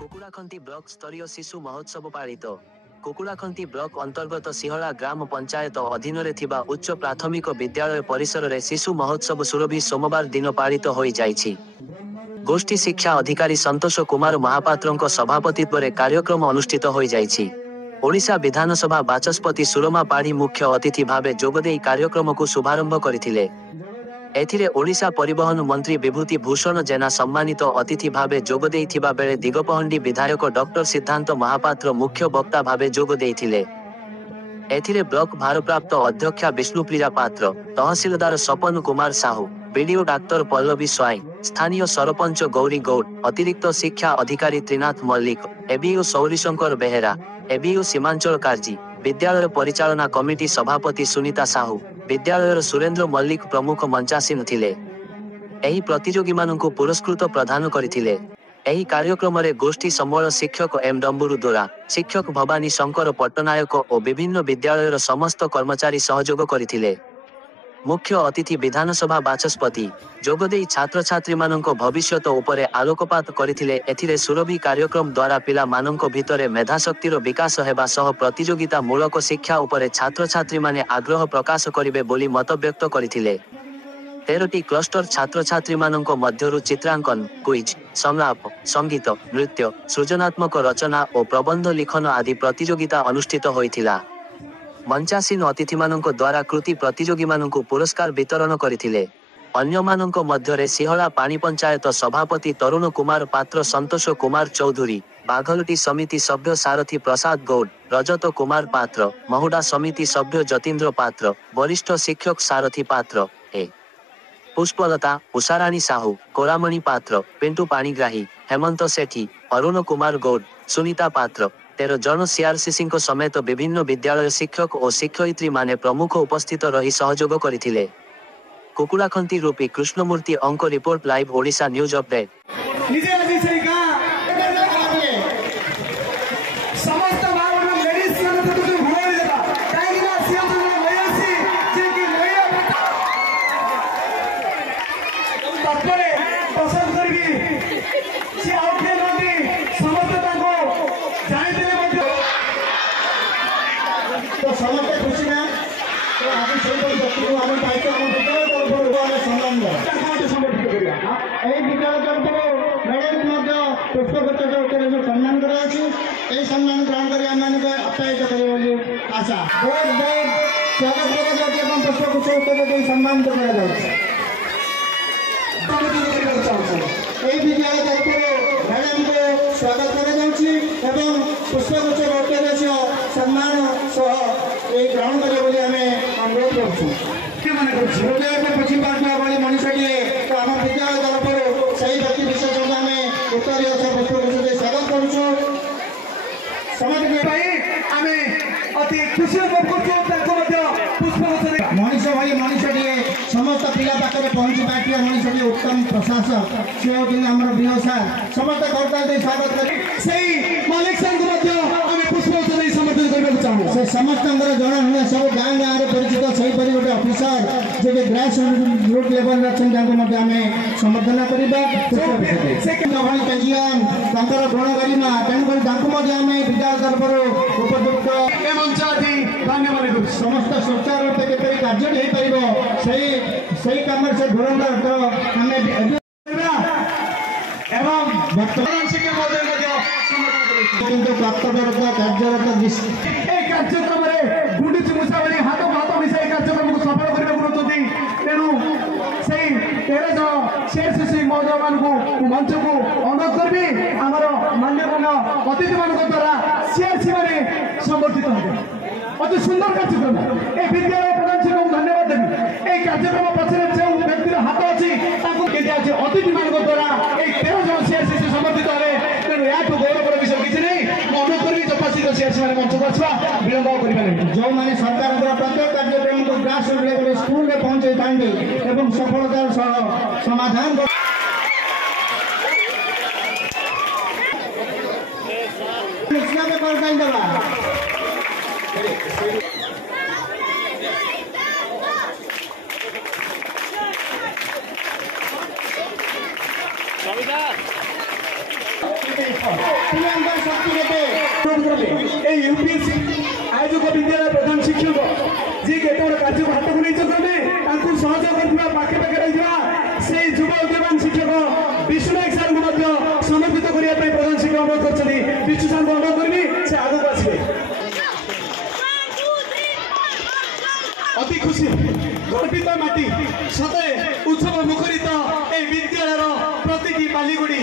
कुकुड़ाखंती block स्तरीय शिशु महोत्सव पालित कुकुड़ाखंती ब्लॉक अंतर्गत सिहला ग्राम पंचायत अधीन उच्च प्राथमिक विद्यालय परिसर में शिशु महोत्सव सुरभि सोमवार दिन पालित हो जाइछि। गोष्ठी शिक्षा अधिकारी संतोष कुमार महापात्र सभापतित्व में कार्यक्रम अनुष्ठित हो जाइछि। ओडिशा विधानसभा बाचस्पति सुरमा पाढ़ी मुख्य अतिथि भावे जोगदे कार्यक्रम को शुभारंभ करथिले। एथिरे ओडिशा परिवहन मंत्री विभूति भूषण जेना सम्मानित अतिथि भावे जोग देइथिबा बेले दिगपहंडी विधायक डॉक्टर सिद्धांत महापात्र मुख्य वक्ता भावे जोग देइथिले। एथिरे ब्लॉक भारप्राप्त अध्यक्षा विष्णुप्रिया पात्र, तहसीलदार सपन कुमार साहू, बीडीओ डाक्टर पल्लवी स्वाई, स्थानीय सरपंच गौरी गौड़, अतिरिक्त शिक्षा अधिकारी त्रिनाथ मल्लिक, एबीओ सौरीशंकर बेहेरा, एबीओ सीमांचल कार्जी, विद्यालय परिचालना कमिटी सभापति सुनीता साहू, विद्यालय सुरेंद्र मल्लिक प्रमुख मंचासीन थिले। एही प्रतियोगी माननकु पुरस्कृत प्रदान करिथिले। एही कार्यक्रम रे गोष्ठी संबल शिक्षक एम डम्बुरु दोरा, शिक्षक भवानी शंकर पट्टनायक और विभिन्न विद्यालयर समस्त कर्मचारी सहयोग करिथिले। मुख्य अतिथि विधानसभा बाचस्पति जोगदेई छात्र छात्री माननक भविष्यत उपरे आलोकपात करिथिले। एथिरे सुरभि कार्यक्रम द्वारा पिला माननक भितरे मेधाशक्तिर विकास हेबा सह प्रतियोगिता मूलक शिक्षा उपरे छात्र छात्री माने आग्रह प्रकाश करिवे बोली मत व्यक्त करिथिले। 13टी क्लस्टर छात्र छात्री माननक मध्यरु चित्रांकन, क्विज, संलाप, संगीत, नृत्य, सृजनात्मक रचना और प्रबंध लिखन आदि प्रतियोगिता अनुष्ठित होइथिला। मंचासीन अतिथि माननक द्वारा कृति प्रतियोगी माननकु पुरस्कार वितरण करिथिले। अन्य माननक मध्यरे सिहला पानी पंचायत सभापति तरुण कुमार पात्र, संतोष कुमार चौधुरी, बाघलटी समिति सभ्य सारथी प्रसाद गौड़, रजत कुमार पात्र, महुडा समिति सभ्य जतीन्द्र पात्र, वरिष्ठ शिक्षक सारथी पात्र, ए पुष्पलता, उषाराणी साहू, कोरामणि पात्र, पिंटू पाणीग्राही, हेमंत सेठी, अरुण कुमार गौड़, सुनीता पात्र, 13 जन सीआरसीसी समेत विभिन्न विद्यालय शिक्षक और शिक्षयित्री माने प्रमुख उपस्थित रही सहयोग करिथिले। कुकुड़ाखंती रूपी कृष्णमूर्ति अंक report live Odisha news update. तो समस्त खुशी ना तो आगे सब व्यक्ति को आगे दायित्व को सम्मान दे संगठित करिया एई विद्यालय तरफ मैडम मध्य पुष्पगुच्छ जो सम्मान करा अछि एई सम्मान ग्रहण करी आमान को अप्यायित करियो बोली आशा बहुत बहुत स्वागत करा जाय एवं पुष्पगुच्छ के सम्मान करा जाय एई विद्यालय तरफ मैडम को स्वागत करा जाउछि एवं पुष्पगुच्छ के सम्मान सह एक ग्रहण करिए बोली हमें अनुरोध करछी वाली मनुष्य तो आम विद्यालय तरफ सही व्यक्ति विशेष आम उत्तर पुष्पगुच्छ स्वागत करुँ आम अति खुशी अनुभव कर मनीष भाई मनुष्य समस्त पिला पाखे पहुंची पार्टी मनुष्य उत्तम प्रशासक सी आम बीओ सार समस्त करता स्वागत कर कलेक्शन पुष्पगुच्छ समर्थन करने चाहूँ से समस्त जना हुए सब गाँ गाँव में परिचित से गोटे अफिसर जे ग्रास रूट लेवल आम समर्थन करवा ग्रहण करमा तेणुक आम विद्यालय तरफ उपयुक्त धन्यवाद समस्त सुचारू रूपे के कार्य से कम से धुरंधर तो आम एवं वर्तमान किंतु प्राप्तरत कार्यरत कार्यक्रम गुंडीची मुसावली हाथ हाथ मिसाई कार्यक्रम को सफल करने तेणु से 13 जन सीआरसीसी महोदय मान मंच को अनुरोध करी आमर मान्यगण्य अतिथि मान द्वारा सीआरसी मैंने संगठित होंगे अति सुंदर कार्यक्रम ए विद्यालय प्रधान शिक्षक धन्यवाद देवी ए कार्यक्रम पछरे जो व्यक्तिर हाथ अच्छी अतिथि मान द्वारा 13 जन सीआरसीसी समर्थित है तेणु यहाँ गौरवर विषय किसी नहीं अनुरोध करी जपाशीघ्र सीआरसी मैंने मंच को आसवा विलंब करें जो मैंने सरकार द्वारा प्रत्येक कार्यक्रम को ग्रास रूट लेवल स्कूल में पहुंचे था एवं सफलतार सह समाधान Vamos lá! ପିଲାଙ୍କର ଶକ୍ତି କେତେ এই ୟୁପିଏସସି ଆୟୋଜକ ବିଦ୍ୟାଳୟ ପ୍ରଧାନ ଶିକ୍ଷକ ଯିଏ କେତେ ବଡ଼ କାର୍ଯ୍ୟକୁ ହାତକୁ ନେଇଛନ୍ତି ତାଙ୍କୁ ସହଯୋଗ କରୁଥିବା ପାଖେ ପାଖେ ରହିଥିବା ସେଇ ଯୁବ ଉଦ୍ୟମାନ ଶିକ୍ଷକ ବିଷ୍ଣୁ ନାୟକ ସାର୍ଙ୍କୁ ମଧ୍ୟ ସମର୍ପିତ କରିବା ପାଇଁ ପ୍ରଧାନ ଶିକ୍ଷକ ଅନୁରୋଧ କରିଛନ୍ତି। ବିଷ୍ଣୁ ସାର୍ଙ୍କୁ ଅନୁରୋଧ କରିବି ସେ ଆଗକୁ ଆସିବେ। ଅତି ଖୁସି ଗର୍ବିତ ମାଟି ସତରେ ଉତ୍ସବ ମୁଖରିତ এই ବିଦ୍ୟାଳୟର ପ୍ରତିଟି ବାଲିଗୁଡ଼ି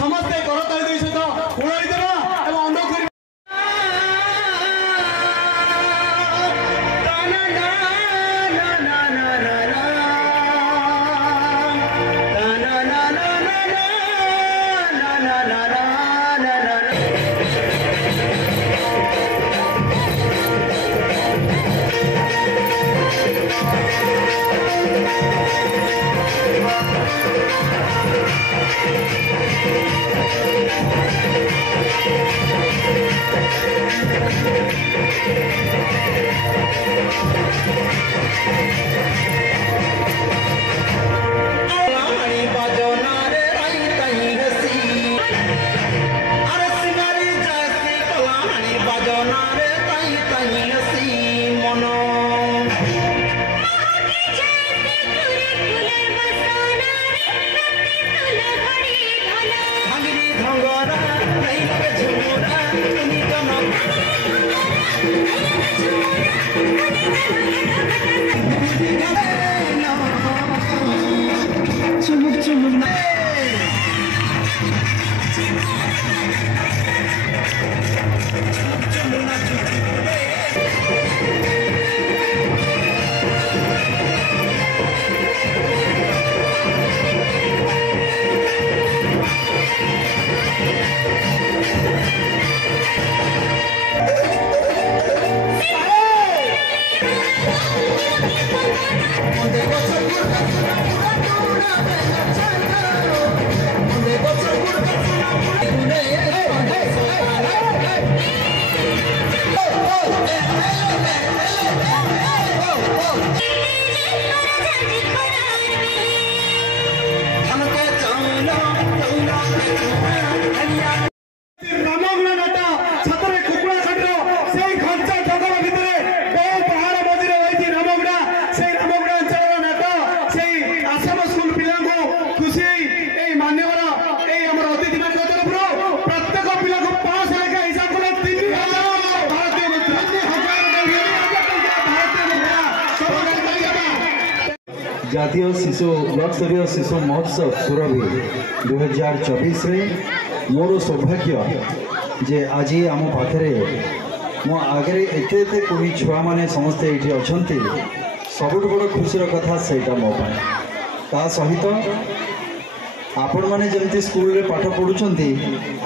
ସମସ୍ତେ କରତାଳି ଦେଇ ସହିତ ଉଡ଼ାଇ ଦେବା ଏବଂ ଅନୁରୋଧ କରିବା। জাতীয় শিশু ব্লক স্তরীয় শিশু মহোৎসব সুরভি 2024 রে মোর সৌভাগ্য যে আজি আম পাখে মো আগে এতে এতে কুড়ি ছুয়া মানে সমস্তে এটি অনেক সবুঠ বড় খুশির কথা সেইটা মো পাই তা সহিত आपण मैंने जमी स्कूल पाठ पढ़ुंट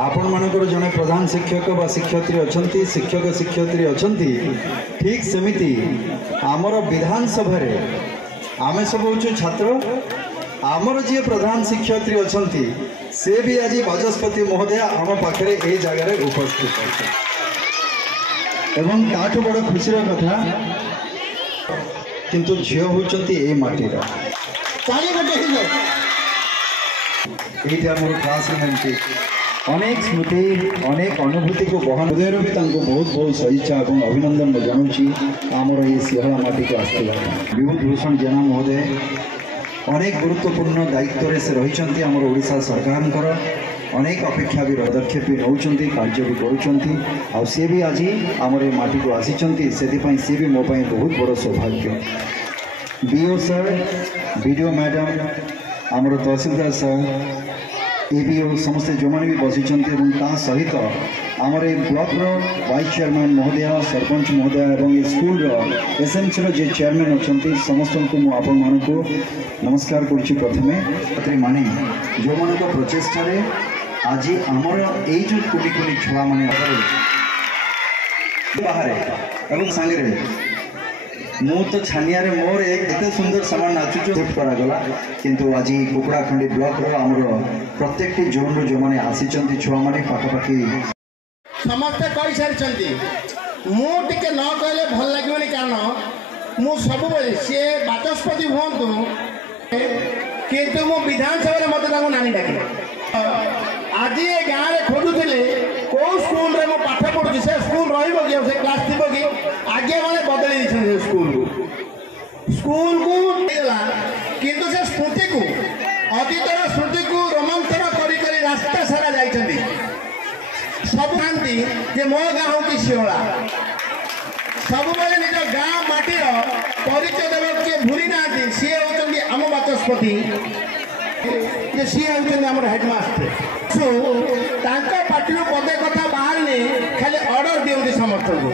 आपण मानकर जड़े प्रधान शिक्षक व शिक्षयित्री अच्छा शिक्षक शिक्षयित्री अच्छा ठीक सेमती आमर विधानसभा आम सब हूँ छात्र आमर जी प्रधान शिक्षयित्री अच्छा से भी आज बाचस्पति महोदय आम पाखे ये जगार उपस्थित एवं ताठू बड़ खुशी कथा किंतु झील होती ये माटीर ये मोर क्लासमेट अनेक स्मृति अनेक अनुभूति को बहन हृदय भी बहुत बहुत शुभेच्छा और अभिनंदन जनाऊँगी आमर ये सिहला माटी को आसला विभूतिभूषण जेना महोदय अनेक गुरुत्वपूर्ण दायित्व से रही आमर ओडिशा सरकार अनेक अपेक्षा भी पदक्षेप भी नौ कार्य भी कर सी भी आज आमर ये माटी को आसी से भी मो बहुत बड़ सौभाग्य बीओ सर वीडियो मैडम आमर तहसीलदार सर एबीओ समस्ते जो मैंने भी बसी सहित आमर ये ब्लॉक वाइस चेयरमैन महोदय सरपंच महोदय और ये स्कूल एसएमसी जे चेयरमैन अच्छा समस्त को मुझे नमस्कार करुच्ची प्रथमे छात्री माने जो मान प्रचेषा आज आमर ये जो कुटी कुटी छुआ मैंने बाहर एवं सांगे मु तो छानिया मोर एक एते सुंदर सामान नाचुचु करागला किंतु आज कुकुड़ाखंडी ब्लॉक आमर प्रत्येक जोन रो जो माने आसीचंती छुआ माने पाखापाखि समस्ते कही सारी मु टिके न कहले भल लगे कारण मु सब सी बाचस्पति हूँ किंतु मो विधानसभा मत नानी डाके आज ये गाँव में खोज जाइछन्ती सब खाती जे मो गाँ हूँ कि सिहोला सब बेले निज गाँ माटीर परिचय देवा किए भूली ना सी होती आम बाचस्पति जे सी होती आम हेडमास्टर पार्टी पदे कथा बाहरनी खाली ऑर्डर दिखती समस्त को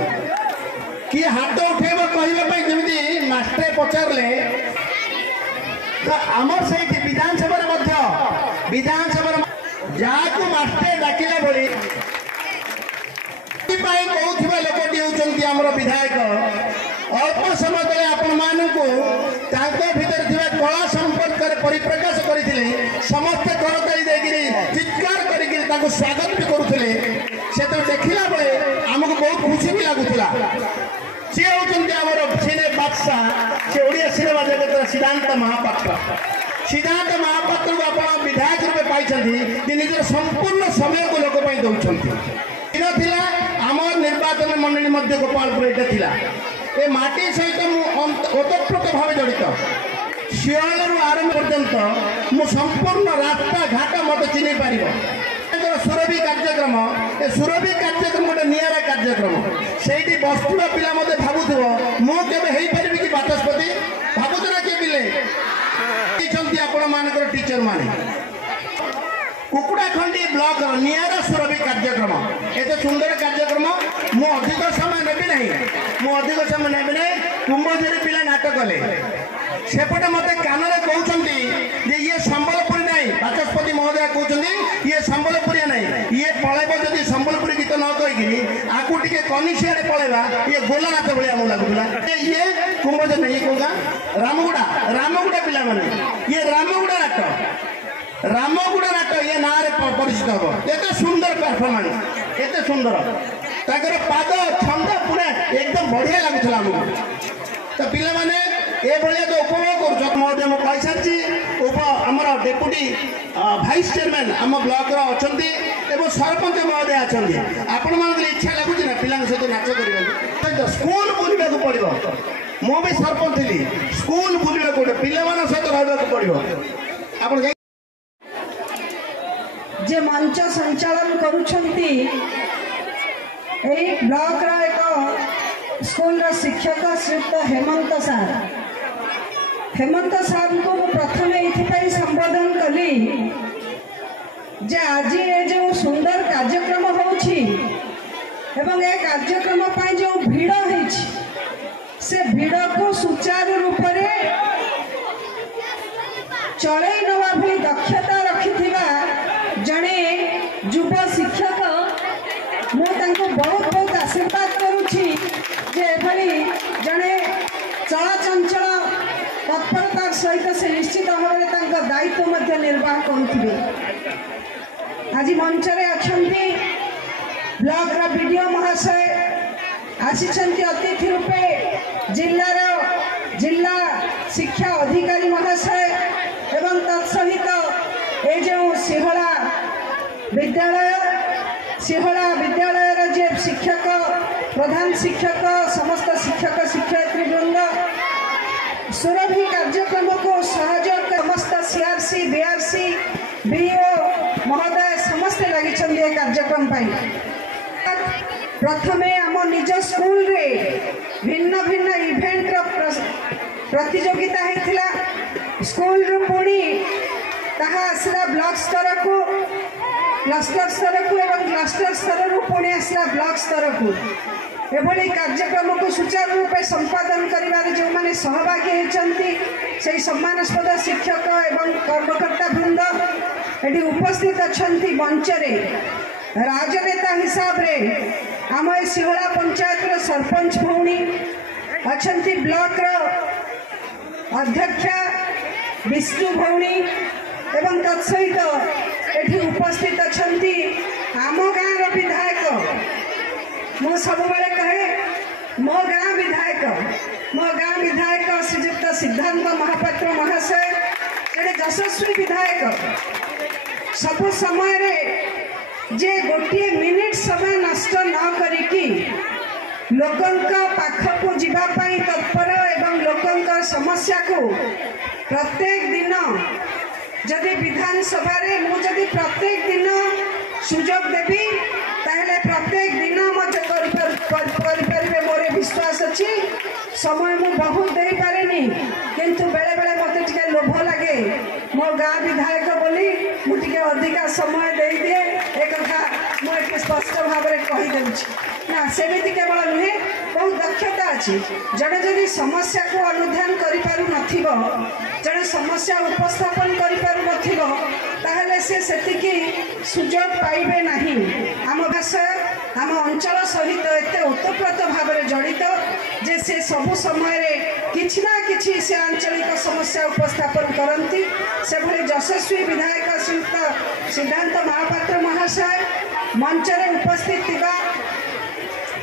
किए हाथ उठेब कहवाई जमी मास्टर पचारे तो आमर से विधानसभा विधानसभा जहाँ मास्टर डाकिला बड़ी कहूबा लोकटी होती आमर विधायक अल्प समय तले आपण भीतर कला संपर्क परिप्रकाश करते समस्ते करताली देकर चित्कार कर स्वागत भी करुले से तो देखला बेले आमको बहुत खुशी भी लगुला सी होती आमर सिने बादशाह से ओडिया सिनेमा जगत सिद्धांत महापात्र सिद्धांत महापात्र को आप विधायक रूप पाई निजर संपूर्ण समय को लोक दौरान दिन आमर निर्वाचन मंडली मध्य गोपालपुर ये ए माटी सहित ओतप्रोत भाव जड़ित शिवालू आरंभ पर्यंत मु संपूर्ण रास्ता घाट मत चिन्ह पार सुरभि कार्यक्रम ए सुरभि कार्यक्रम गोटे निरा कार्यक्रम से बसुवा पिला मत भावुव मुझे पारि कि बाचस्पति भावुत ना किए पिले आपण मान टीचर माने कुकुड़ाखंडी ब्लॉक निरा सुरभि कार्यक्रम एत सुंदर कार्यक्रम मु अधिक समय नेबी ना अधिक समय नेबी ना कुंभझरी पिला नाट कले सेपटे मत कान कहते ये संबलपुरी ना बाचस्पति महोदय कहते ये संबलपुरी ना ये पलैब जदि संबलपुरी गीत न कहीकि आपको टे कनिशिया पलैबा ये गोला नाच भाया मुझे लगुला ये कुंभझरी ये कौन रामगुड़ा पिला माने ये रामगुड़ा नाट ये ना परिचित हम एत सुंदर परफॉर्मेंस एत सुंदर ताकर पाद छंद पूरा एकदम बढ़िया लगुला आमको तो पिला माने ये भाया तो उपभोग कर महोदय मुझे कही सारी आमर डेपुटी भाइस चेयरमैन आम ब्लॉक अच्छा सरपंच महोदय अच्छा आपण मान इच्छा लगुच ना पिला सहित नाच कर स्कूल बुलवा पड़ो मुझे सरपंच थी स्कूल बुलवा पड़े पिला सहित रहा पड़ो आप जे मंच संचालन करुछंती एई ब्लॉक रा एक स्कूल रा शिक्षक श्रीयुक्त हेमंत सार को प्रथम ये संबोधन कली जे आज ये जो सुंदर कार्यक्रम होछि एवं ए कार्यक्रम पाई जो भीड़ होछि से भीड़ को सुचारू रूप से चलै नवा भली दक्षता रखिथिबा जड़े युव शिक्षक मुझे बहुत बहुत आशीर्वाद करुछि जे एभली जड़े चलचंचल तत्परतार सहित से निश्चित भाव में दायित्व मध्य निर्वाह करुथिबे आज मंच रे अछंती ब्लॉक रा वीडियो महाशय आसीचंती अतिथि रूपे जिला शिक्षा अधिकारी महाशय एवं तत्सहित ये जो सिहोला विद्यालय जे शिक्षक प्रधान शिक्षक समस्त शिक्षक शिक्षयित्री वृंद सुरभि कार्यक्रम को सहयोग समस्त सीआरसी बीआरसी बीओ महोदय समस्ते लगी कार्यक्रम प्रथमे आम निज स्कूल रे भिन्न भिन्न इवेंट प्रतियोगिता होता स्कूल रु पुणी ताहा आसला ब्लॉक स्तर को क्लस्टर स्तर को एवं क्लस्टर स्तर रु पुणी आसला ब्लॉक स्तर को एभली कार्यक्रम को सुचारू रूपे संपादन करिबारे जो माने सहभागी होती से सम्मानस्पद शिक्षक एवं कर्मकर्ता वृंद एटी उपस्थित अछंती मंच रे राजनेता हिसाब रे आम सिहोला पंचायत रो सरपंच भौणी अछंती ब्लॉक रो अध्यक्षा विष्णु भौणी एवं तत्सहित एठी उपस्थित अछंती आम गाँव विधायक मु सब कहे मो गाँ विधायक श्रीयुक्त सिद्धांत महापात्र महाशय जड़े यशस्वी विधायक सब समय रे जे गोटे मिनिट समय नष्ट न करिकी लोकंका पाखकु जीवापाई तत्पर एवं लोकंका समस्या को प्रत्येक दिन जदि विधानसभा रे मु जदि प्रत्येक दिन ସୁଯୋଗ ଦେବି ତାହେଲେ ପ୍ରତ୍ୟେକ ଦିନ ମଧ୍ୟ କରିପାରିବେ ମୋର ବିଶ୍ୱାସ ଅଛି। ସମୟ ମୁଁ ବହୁତ ଦେଇପାରେନି କିନ୍ତୁ ବେଳେବେଳେ ମୋତେ ଟିକେ ଲୋଭ ଲାଗେ ମୋ ଗାଁ ବିଧାୟକ ବୋଲି ମୁଁ ଟିକେ ଅଧିକା ସମୟ ଦେଇଦିଏ। ଏ କଥା ମୁଁ ଏଠି ସ୍ପଷ୍ଟ ଭାବରେ କହିଦେଉଛି ନା ସେମିତି କେବଳ ନୁହେଁ ବହୁତ ଦକ୍ଷତା ଅଛି। ଜଣେ ଯଦି ସମସ୍ୟାକୁ ଅନୁଧ୍ୟାନ କରିପାରୁନଥିବ ଜଣେ ସମସ୍ୟା ଉପସ୍ଥାପନ କରିପାରୁନଥିବ ତାହେଲେ ସେ ସେତିକି ସୁଯୋଗ ପାଇବେ ନାହିଁ। ଆମ ଭାଷା ଆମ ଅଞ୍ଚଳ ସହିତ ଏତେ ଓତପ୍ରୋତ ଭାବରେ ଜଡ଼ିତ ଯେ ସେ ସବୁ ସମୟରେ କିଛି ନା କିଛି ସେ ଆଞ୍ଚଳିକ ସମସ୍ୟା ଉପସ୍ଥାପନ କରନ୍ତି। ସେଭଳି ଯଶସ୍ୱୀ ବିଧାୟକ ଶ୍ରୀଯୁକ୍ତ ସିଦ୍ଧାନ୍ତ ମହାପାତ୍ର ମହାଶୟ ମଞ୍ଚରେ ଉପସ୍ଥିତ ଥିବା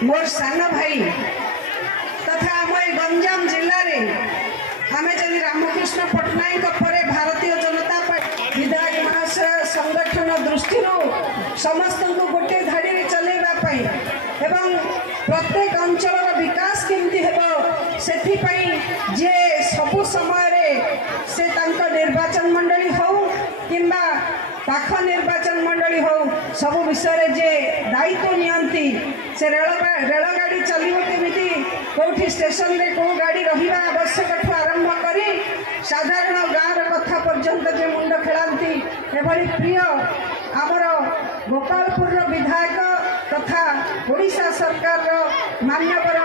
ମୋର ସାନ ଭାଇ ତଥା ଆମ ଏ ଗଞ୍ଜାମ ଜିଲ୍ଲାରେ ଆମେ ଯଦି ରାମକୃଷ୍ଣ ପଟ୍ଟନାୟକ ପରେ ଭାରତୀୟ ଜନତା ପାର୍ଟି ବିଧାୟକ ମହାଶୟ ସଂଗଠନ ଦୃଷ୍ଟିରୁ ସମସ୍ତଙ୍କୁ ଗୋଟିଏ ଧାଡ଼ିରେ ଚଲେଇବା ପାଇଁ ଏବଂ ପ୍ରତ୍ୟେକ ଅଞ୍ଚଳର ବିକାଶ କେମିତି ହେବ ସେଥିପାଇଁ ଯେ ସବୁ ସମୟରେ ସେ ତାଙ୍କ ନିର୍ବାଚନ ମଣ୍ଡଳୀ ହେଉ କିମ୍ବା ପାଖ ନିର୍ବାଚନ ମଣ୍ଡଳୀ ହେଉ ସବୁ ବିଷୟରେ ଯେ ଦାୟିତ୍ୱ ନିଅନ୍ତି ସେ ରେଳଗାଡ଼ି ଚାଲିବ କେମିତି କେଉଁଠି ଷ୍ଟେସନରେ କେଉଁ ଗାଡ଼ି ରହିବା ଆବଶ୍ୟକଠୁ ଆରମ୍ଭ କରି ସାଧାରଣ ଗାଁର କଥା ପର୍ଯ୍ୟନ୍ତ ଯେ ମୁଣ୍ଡ ଖେଳାନ୍ତି ଏଭଳି ପ୍ରିୟ ଆମର ଗୋପାଳପୁରର ବିଧାୟକ ତଥା ଓଡ଼ିଶା ସରକାରର ମାନ୍ୟବର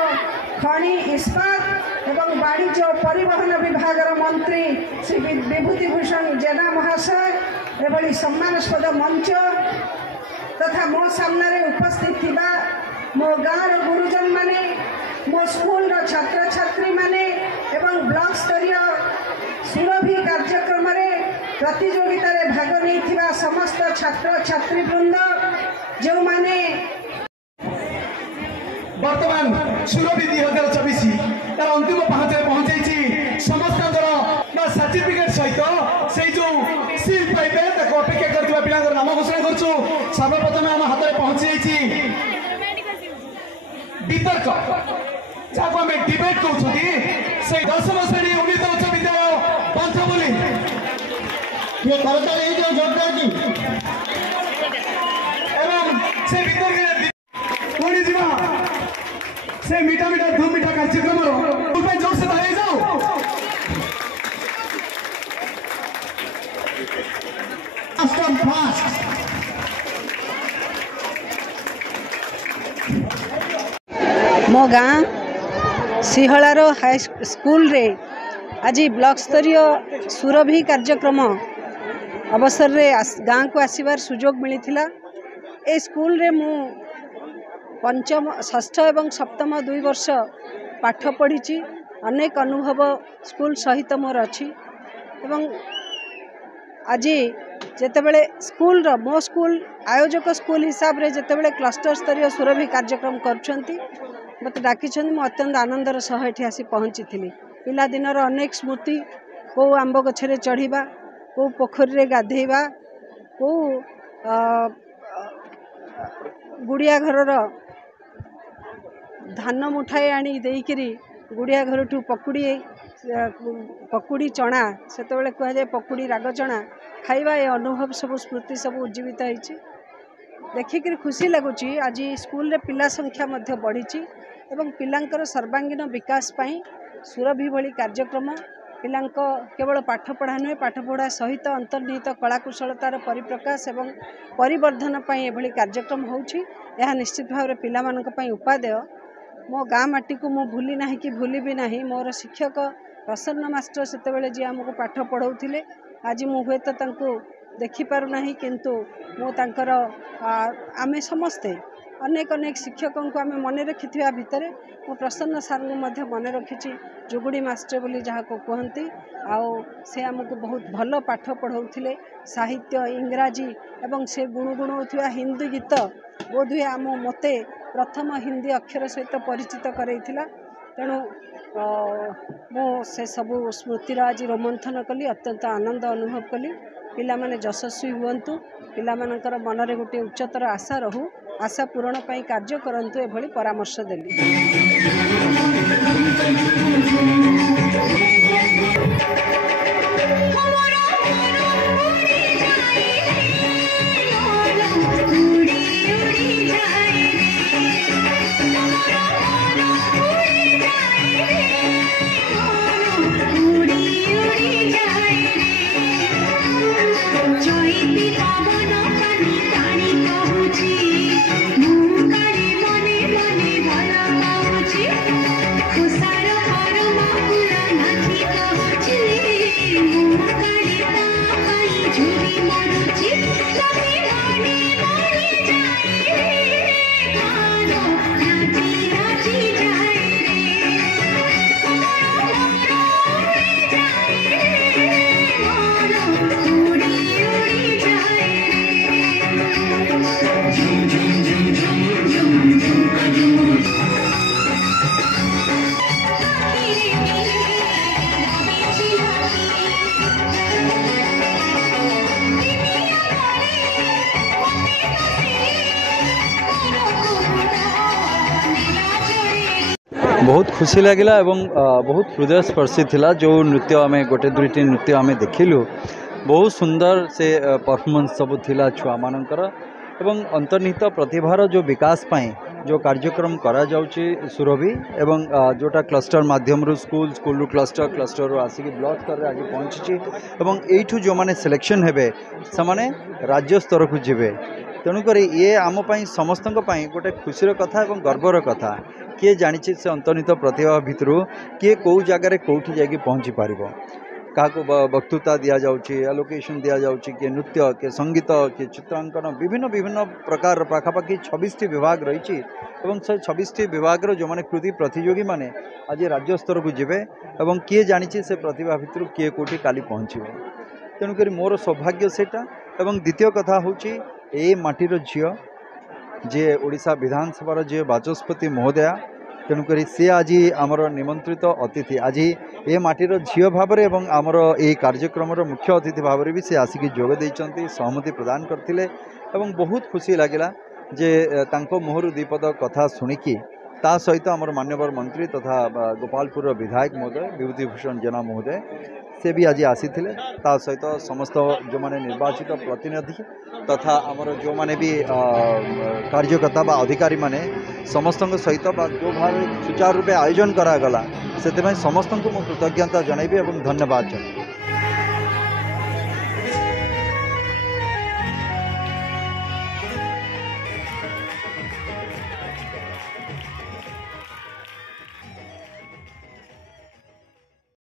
ଖଣି ଇସ୍ପାତ ଏବଂ ବାଣିଜ୍ୟ ଓ ପରିବହନ ବିଭାଗର ମନ୍ତ୍ରୀ ଶ୍ରୀ ବିଭୂତି ଭୂଷଣ ଜେନା ମହାଶୟ ଏଭଳି ସମ୍ମାନସ୍ପଦ ମଞ୍ଚ ତଥା ମୋ ସାମ୍ନାରେ ଉପସ୍ଥିତ ଥିବା ମୋ ଗାଁର ଗୁରୁଜନମାନେ ମୋ ସ୍କୁଲର ଛାତ୍ରଛାତ୍ରୀମାନେ ଏବଂ ବ୍ଲକ ସ୍ତରୀୟ ସୁରଭି କାର୍ଯ୍ୟକ୍ରମରେ ପ୍ରତିଯୋଗିତାରେ ଭାଗ ନେଇଥିବା ସମସ୍ତ ଛାତ୍ରଛାତ୍ରୀବୃନ୍ଦ ଯେଉଁମାନେ ବର୍ତ୍ତମାନ ସୁରଭି 2024 ତାର ଅନ୍ତିମ ପାହାଚରେ ପହଞ୍ଚାଇଛି। ସମସ୍ତଙ୍କର ସାର୍ଟିଫିକେଟ ସହିତ ସେଇ ଯୋଉ ସିଲ୍ ପାଇବେ ତାକୁ ଅପେକ୍ଷା କରିଥିବା ପିଲାଙ୍କର ନାମ ଘୋଷଣା କରୁଛୁ। ସର୍ବପ୍ରଥମେ ଆମ ହାତରେ ପହଞ୍ଚି ଯାଇଛି ବିତର୍କ ଯାହାକୁ ଆମେ ଡିବେଟ୍ କହୁଛନ୍ତି ସେଇ 10ମ ଶ୍ରେଣୀ ଉନ୍ନୀତ ଉଚ୍ଚ ବିଦ୍ୟାଳୟ ପନ୍ଥବୋଲି ଏବଂ ସେ ବିତର୍କରେ ପୁଣି ଯିବା से मीठा मीठा धूम मीठा कार्यक्रम जोर से ताली जाओ। मो गाँ सिहलार हाई स्कूल रे आज ब्लॉक स्तरीय सुरभि कार्यक्रम अवसर रे गाँ को आसबार सुजोग मिलता। ए स्कूल रे मु पंचम षष्ठ एवं सप्तम 2 वर्ष पाठ पढ़ी अनेक अनुभव स्कूल सहित मोर अच्छी एवं आज जितेबले स्कूल मो स्कूल आयोजक स्कूल हिसाब रे जितेबले क्लस्टर स्तरीय सुरभि कार्यक्रम करुँच मत डाकी मु अत्यंत आनंदर सह एठी आसी पहुँची पिला दिनर अनेक स्मृति को आंब गछरे चढ़ीबा को पोखरी रे गाधेबा को गुड़िया घरर धान मुठाए आनी देकरी गुड़िया घर ठू पकुड़ी चना से कह जाए पकुड़ी राग चना खाइबा ए अनुभव सब स्मृति सब उज्जीवित होती देखिक खुशी लगुच। आज स्कूल रे पिला संख्या मध्य बढ़ी एवं पिलांकर सर्वांगीन विकास पाई सुरभि भली कार्यक्रम पिलांक केवल पाठ पढ़ा नुहे पाठ पढ़ा सहित अंतर्निहित कलाकुशलतार परिप्रकाश एवं परिवर्धन पाई एभली कार्यक्रम होउछि। यह निश्चित भाव में पिला मानक पाई उपादेय मो गाँ माटी को मु भूली नहीं कि भूली भी नहीं। मोर शिक्षक प्रसन्न मास्टर सेतेबेले जी आमको पाठ पढ़ाउथिले आज मु हुए तो तांको देखि पारु नाही किंतु मु तांकर आमे समस्ते अनेक अनेक शिक्षकों को आमे मन रखिथिबा भितरे मु प्रसन्न सार को मध्य मन रखिछि जुगुड़ी मास्टर बोली जहाँ को कहती आओ से आमको बहुत भल पाठ पढ़ाउथिले साहित्य इंग्राजी एवं से गुणगुणाउथिबा हिंदी गीत बोधुए आम मते प्रथम हिंदी अक्षर सहित परिचित करैथिला। तेणु मो से सबू स्मृतिर आज रोमंथन कली अत्यंत आनंद अनुभव कली। पिला माने यशस्वी हुअन्तु पिला मानकर मनरे गोटे उच्चतर आशा रहू आशा पूरण पाई कार्य करंतु एभली परामर्श देली। बहुत खुशी लगिला एवं बहुत हृदयस्पर्शी थिला जो नृत्य आम गोटे दुईटी नृत्य आम देखिलु बहुत सुंदर से परफॉर्मेंस सब थिला छुआ मानकर एवं अंतर्निहित प्रतिभार जो विकास पाई जो कार्यक्रम करा जाउची सुरभि एवं जोटा क्लस्टर माध्यम स्कूल स्कूल क्लस्टर क्लस्टर रू आसिक ब्लॉक स्तर रे आज पहुंची एवं एठू जो माने सिलेक्शन हेबे से माने राज्य स्तर को जिबे तेणुक ये आम समस्त गोटे खुशीर कथा और गर्वर कथा किए जानी से अंतर्निहित प्रतिभा भितर किए कौ जगार कौटी जाकि पहुँची पार क्या वक्तृता दि जाऊँगी एलोकेशन दि जाऊँगी किए नृत्य किए संगीत किए चित्रांकन विभिन्न विभिन्न प्रकार पाखापाखि 26 विभाग रही से 26 विभाग जो मैंने कृति प्रतियोगी मैंने आज राज्य स्तर को जीवे और किए जानी से प्रतिभा भितर किए कौटी काली पहुँचे तेणुक मोर सौभाग्य सेटा एवं द्वितीय कथा हूँ ए माटीर झील जे ओडिशा विधानसभा जे बाचस्पति महोदया तेणुक सी आज आमर निमंत्रित अतिथि आज ए माटीर झील भाव में आमर ये कार्यक्रम मुख्य अतिथि भाव भी सी आसिक जोग देइचंती सहमति प्रदान करथिले एवं बहुत खुशी लगिला जे तांको मुहरु दीपद कथा शुणिकी ता सहित आमर मान्यवर मंत्री तथा गोपालपुर विधायक महोदय विभूतिभूषण जेना महोदय से भी आज आसी ता सहित समस्त जो माने निर्वाचित प्रतिनिधि तथा आमर जो माने भी कार्यकर्ता बा अधिकारी माने समस्त सहित जो भाव सुचारू रूपे आयोजन करागला से समस्त को कृतज्ञता जनइबी और धन्यवाद जनइबी।